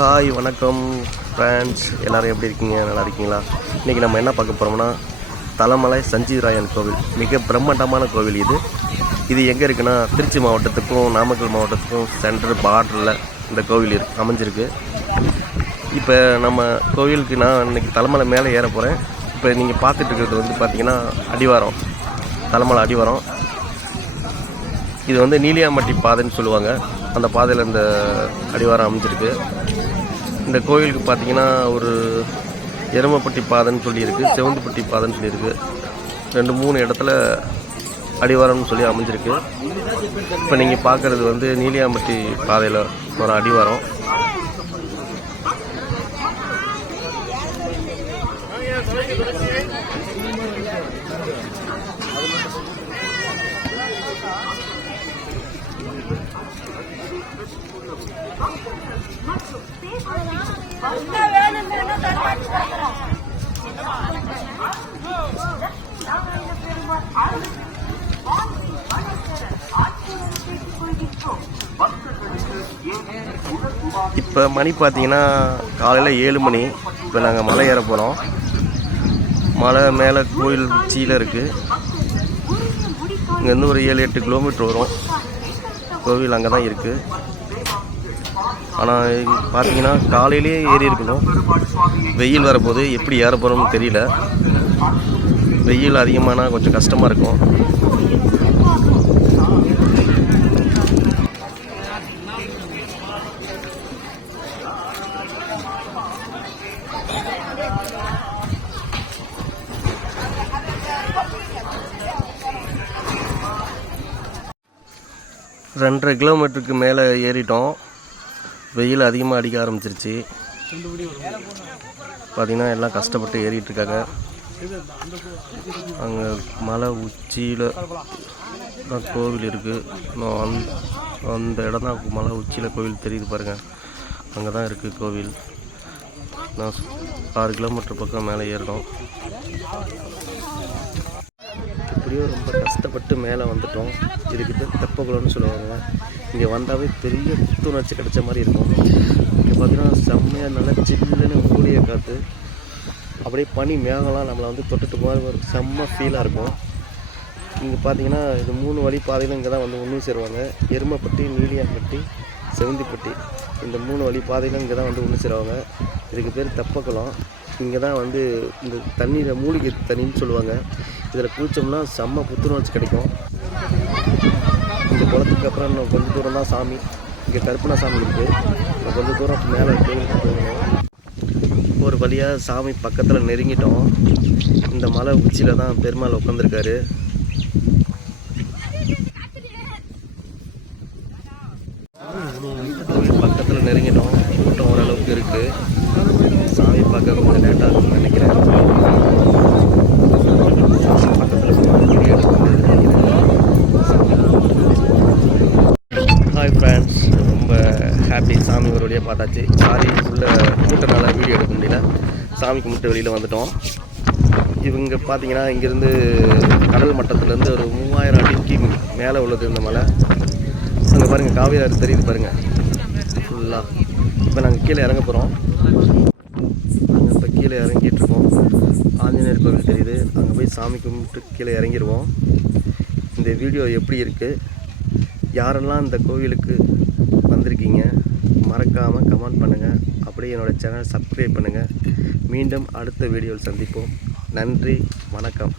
Hi வணக்கம் friends எல்லோரும் எப்படி இருக்கீங்க? நல்லா இருக்கீங்களா? இன்றைக்கி நம்ம என்ன பார்க்க போகிறோம்னா சஞ்சீவ் சஞ்சீவராயன் கோவில். மிக பிரம்மாண்டமான கோவில் இது. இது எங்கே இருக்குன்னா திருச்சி மாவட்டத்துக்கும் நாமக்கல் மாவட்டத்துக்கும் சென்டர் பார்டரில் இந்த கோவில் இரு அமைஞ்சிருக்கு. இப்போ நம்ம கோவிலுக்கு நான் இன்னைக்கு தலைமலை மேலே ஏற போகிறேன் இப்போ நீங்கள் பார்த்துட்டு இருக்கிறது வந்து பார்த்திங்கன்னா அடிவாரம். தலைமலை அடிவாரம். இது வந்து நீலியாம்பட்டி பாதைன்னு சொல்லுவாங்க. அந்த பாதையில் இந்த அடிவாரம் அமைஞ்சிருக்கு. இந்த கோயிலுக்கு பார்த்தீங்கன்னா ஒரு எருமப்பட்டி பாதைன்னு சொல்லியிருக்கு செவந்திப்பட்டி பாதைன்னு சொல்லியிருக்கு. ரெண்டு மூணு இடத்துல அடிவாரம்னு சொல்லி அமைஞ்சிருக்கு. இப்போ நீங்கள் பார்க்குறது வந்து நீலியாம்பட்டி பாதையில் ஒரு அடிவாரம். இப்போ மணி பார்த்தீங்கன்னா காலையில் ஏழு மணி. இப்போ நாங்கள் மலை ஏற போகிறோம். மலை மேலே கோயில் உச்சியில் இருக்குது இங்கேருந்து ஒரு ஏழு எட்டு கிலோமீட்டர் வரும். கோவில் அங்கே தான் இருக்குது ஆனால் பார்த்தீங்கன்னா காலையிலேயே ஏறி இருக்கணும். வெயில் வரப்போது எப்படி ஏற போகிறோம்னு தெரியல. வெயில் அதிகமானால் கொஞ்சம் கஷ்டமாக இருக்கும். ரெண்டரை கிலோமீட்டருக்கு மேலே ஏறிட்டோம். வெயில் அதிகமாக அடிக்க ஆரம்பிச்சிருச்சு. பார்த்திங்கன்னா எல்லாம் கஷ்டப்பட்டு ஏறிட்டு இருக்காங்க அங்கே மலை உச்சியில் தான் கோவில் இருக்குது இன்னும் அந்த அந்த இடம் தான் மலை உச்சியில் கோவில் தெரியுது பாருங்கள் அங்கே தான் இருக்குது கோவில். நான் ஆறு கிலோமீட்டர் பக்கம் மேலே ஏறிடும் எப்படியோ ரொம்ப கஷ்டப்பட்டு மேலே வந்துட்டோம். இதுக்கு பேர் தெப்பகுளம்னு சொல்லுவாங்க. இங்கே வந்தாவே பெரிய புத்துணர்ச்சி கிடைச்ச மாதிரி இருக்கும். இங்கே பார்த்தீங்கன்னா செம்மையாக நல்லா சில்லுன்னு கூடிய காற்று அப்படியே பனி மேகம்லாம் நம்மளை வந்து தொட்டுட்டு போகிற ஒரு செம்ம ஃபீலாக இருக்கும். இங்கே பார்த்தீங்கன்னா இது மூணு வழி பாதையிலும் இங்கே தான் வந்து ஒன்று சேருவாங்க. எருமைப்பட்டி நீலியாம்பட்டி செவந்திப்பட்டி. இந்த மூணு வழி பாதையிலும் இங்கே தான் வந்து ஒன்று சேருவாங்க. இதுக்கு பேர் தெப்பக்குளம். இங்கே தான் வந்து இந்த தண்ணியில் மூலிகை தண்ணின்னு சொல்லுவாங்க. இதில் குளித்தோம்னா செம்ம புத்துணர்ச்சி கிடைக்கும். இந்த குளத்துக்கு அப்புறம் இன்னும் கொஞ்சம் தூரம் தான் சாமி. இங்கே கருப்பனா சாமி இருக்குது கொஞ்சம் தூரம் மேலே கோயிலுக்கு போகணும் ஒரு வழியாக சாமி பக்கத்தில் நெருங்கிட்டோம். இந்த மலை உச்சியில் தான் பெருமாள் உட்காந்துருக்காரு கோவில் பக்கத்தில் நெருங்கிட்டோம். கூட்டம் ஓரளவுக்கு இருக்குது சாமி பார்க்க கொஞ்சம் லேட்டாக இருக்கும்னு நினைக்கிறேன். பக்கத்தில் ஹாய் ஃப்ரெண்ட்ஸ் ரொம்ப ஹாப்பி சாமி ஒரு வழியாக பார்த்தாச்சு. சாரி உள்ளே கூட்டனால வீடியோ எடுக்க முடியல. சாமி கும்பிட்டு வெளியில் வந்துட்டோம். இவங்க பார்த்தீங்கன்னா இங்கேருந்து கடல் மட்டத்துலேருந்து ஒரு மூவாயிரம் அடிக்கு மேலே உள்ளது இந்த மலை. அங்கே பாருங்கள் காவிரி ஆறு தெரியுது பாருங்கள் ஃபுல்லாக இப்போ நாங்கள் கீழே இறங்க போகிறோம் நாங்கள் இப்போ கீழே இறங்கிட்டு இருக்கோம் ஆஞ்சநேயர் கோவில் தெரியுது அங்கே போய் சாமி கும்பிட்டு கீழே இறங்கிடுவோம் இந்த வீடியோ எப்படி இருக்குது யாரெல்லாம் இந்த கோவிலுக்கு வந்திருக்கீங்க மறக்காமல் கமெண்ட் பண்ணுங்கள் அப்படியே என்னோடய சேனல் சப்ஸ்கிரைப் பண்ணுங்கள் மீண்டும் அடுத்த வீடியோவில் சந்திப்போம். நன்றி வணக்கம்.